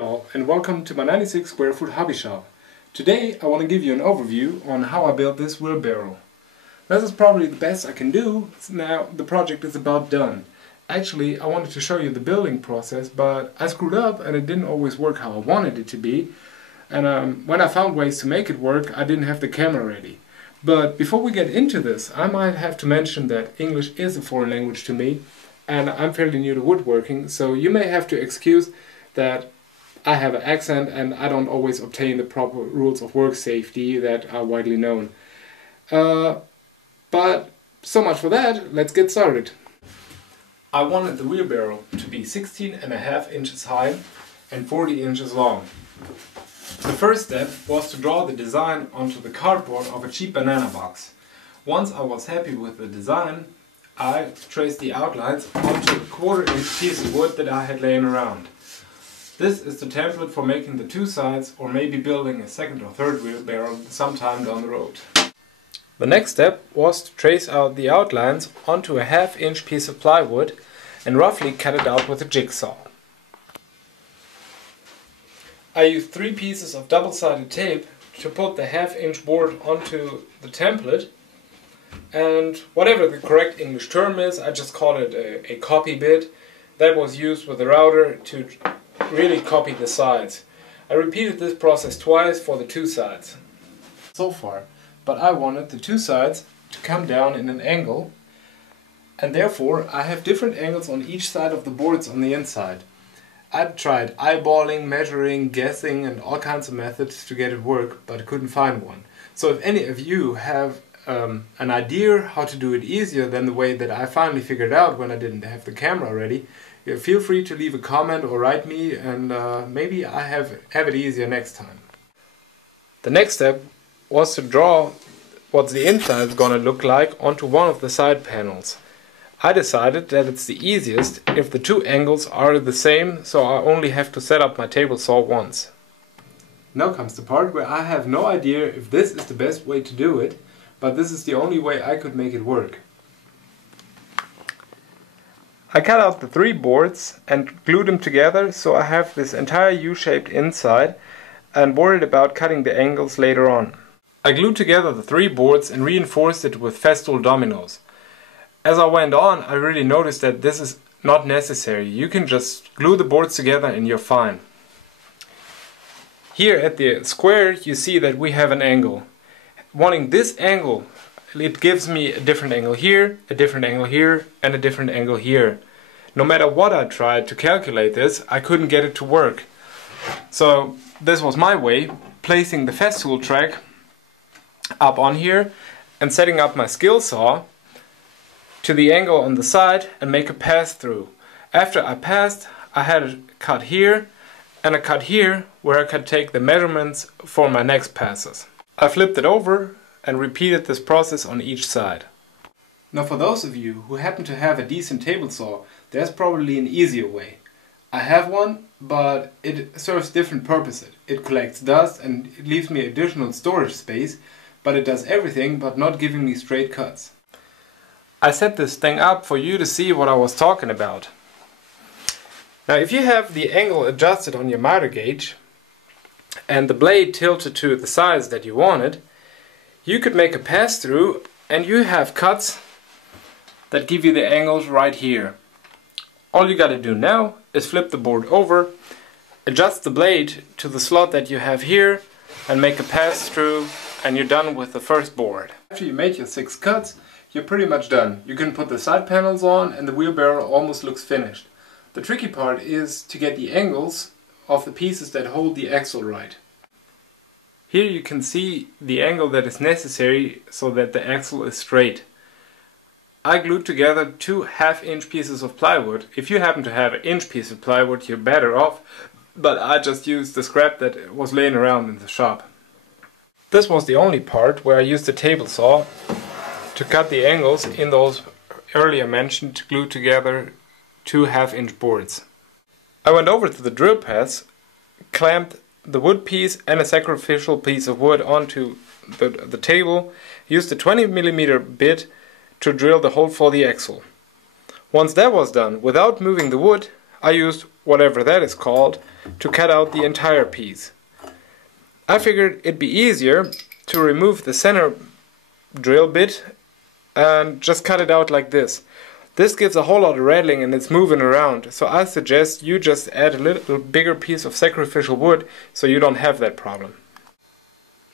Hello and welcome to my 96 square foot hobby shop. Today I want to give you an overview on how I built this wheelbarrow. This is probably the best I can do. Now the project is about done. Actually I wanted to show you the building process, but I screwed up and it didn't always work how I wanted it to be. And when I found ways to make it work, I didn't have the camera ready. But before we get into this, I might have to mention that English is a foreign language to me and I'm fairly new to woodworking, so you may have to excuse that I have an accent and I don't always obtain the proper rules of work safety that are widely known. But so much for that, let's get started. I wanted the wheelbarrow to be 16.5 inches high and 40 inches long. The first step was to draw the design onto the cardboard of a cheap banana box. Once I was happy with the design, I traced the outlines onto a 1/4 inch piece of wood that I had laying around. This is the template for making the two sides or maybe building a second or third wheelbarrow sometime down the road. The next step was to trace out the outlines onto a 1/2 inch piece of plywood and roughly cut it out with a jigsaw. I used 3 pieces of double-sided tape to put the 1/2 inch board onto the template, and whatever the correct English term is, I just call it a copy bit. That was used with the router to really copy the sides. I repeated this process twice for the two sides so far, but I wanted the two sides to come down in an angle, and therefore I have different angles on each side of the boards on the inside. I'd tried eyeballing, measuring, guessing and all kinds of methods to get it work, but I couldn't find one. So if any of you have an idea how to do it easier than the way that I finally figured out when I didn't have the camera ready, feel free to leave a comment or write me, and maybe I have it easier next time. The next step was to draw what the inside is gonna look like onto one of the side panels. I decided that it's the easiest if the two angles are the same, so I only have to set up my table saw once. Now comes the part where I have no idea if this is the best way to do it, but this is the only way I could make it work. I cut out the 3 boards and glued them together, so I have this entire U-shaped inside, and worried about cutting the angles later on. I glued together the 3 boards and reinforced it with festool dominoes. As I went on, I really noticed that this is not necessary. You can just glue the boards together and you're fine. Here at the square you see that we have an angle. Wanting this angle, it gives me a different angle here, a different angle here, and a different angle here. No matter what I tried to calculate this, I couldn't get it to work. So this was my way, placing the festool track up on here and setting up my skill saw to the angle on the side and make a pass through. After I passed, I had a cut here and a cut here where I could take the measurements for my next passes. I flipped it over and repeated this process on each side. Now for those of you who happen to have a decent table saw, there's probably an easier way. I have one, but it serves different purposes. It collects dust and it leaves me additional storage space, but it does everything but not giving me straight cuts. I set this thing up for you to see what I was talking about. Now if you have the angle adjusted on your miter gauge and the blade tilted to the size that you wanted, you could make a pass through and you have cuts that give you the angles right here. All you gotta do now is flip the board over, adjust the blade to the slot that you have here and make a pass through, and you're done with the first board. After you make your 6 cuts, you're pretty much done. You can put the side panels on and the wheelbarrow almost looks finished. The tricky part is to get the angles of the pieces that hold the axle right. Here you can see the angle that is necessary so that the axle is straight. I glued together 2 1/2 inch pieces of plywood. If you happen to have an inch piece of plywood, you're better off, but I just used the scrap that was laying around in the shop. This was the only part where I used the table saw to cut the angles in those earlier mentioned glued together 2 1/2 inch boards. I went over to the drill press, clamped the wood piece and a sacrificial piece of wood onto the table, used a 20mm bit to drill the hole for the axle. Once that was done, without moving the wood, I used whatever that is called, to cut out the entire piece. I figured it'd be easier to remove the center drill bit and just cut it out like this. This gives a whole lot of rattling and it's moving around, so I suggest you just add a little bigger piece of sacrificial wood so you don't have that problem.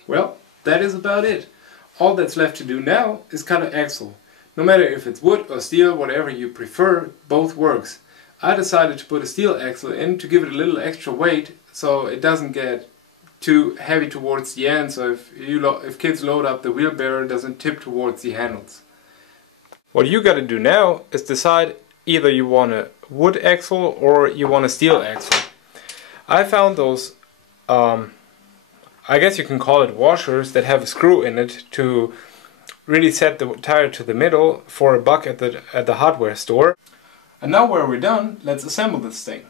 Well, that is about it. All that's left to do now is cut an axle. No matter if it's wood or steel, whatever you prefer, both works. I decided to put a steel axle in to give it a little extra weight so it doesn't get too heavy towards the end, so if kids load up the wheelbarrow, it doesn't tip towards the handles. What you gotta do now is decide either you want a wood axle or you want a steel axle. I found those, I guess you can call it washers, that have a screw in it to really set the tire to the middle for $1 at the hardware store. And now where we're done, let's assemble this thing.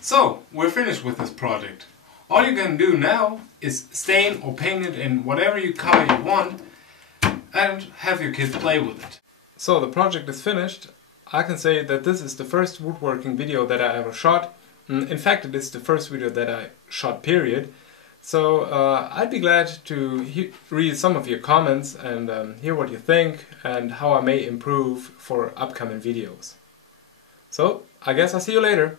So, we're finished with this project. All you're going to do now is stain or paint it in whatever color you want and have your kids play with it. So the project is finished. I can say that this is the first woodworking video that I ever shot. In fact, it is the first video that I shot, period. So I'd be glad to read some of your comments and hear what you think and how I may improve for upcoming videos. So, I guess I'll see you later.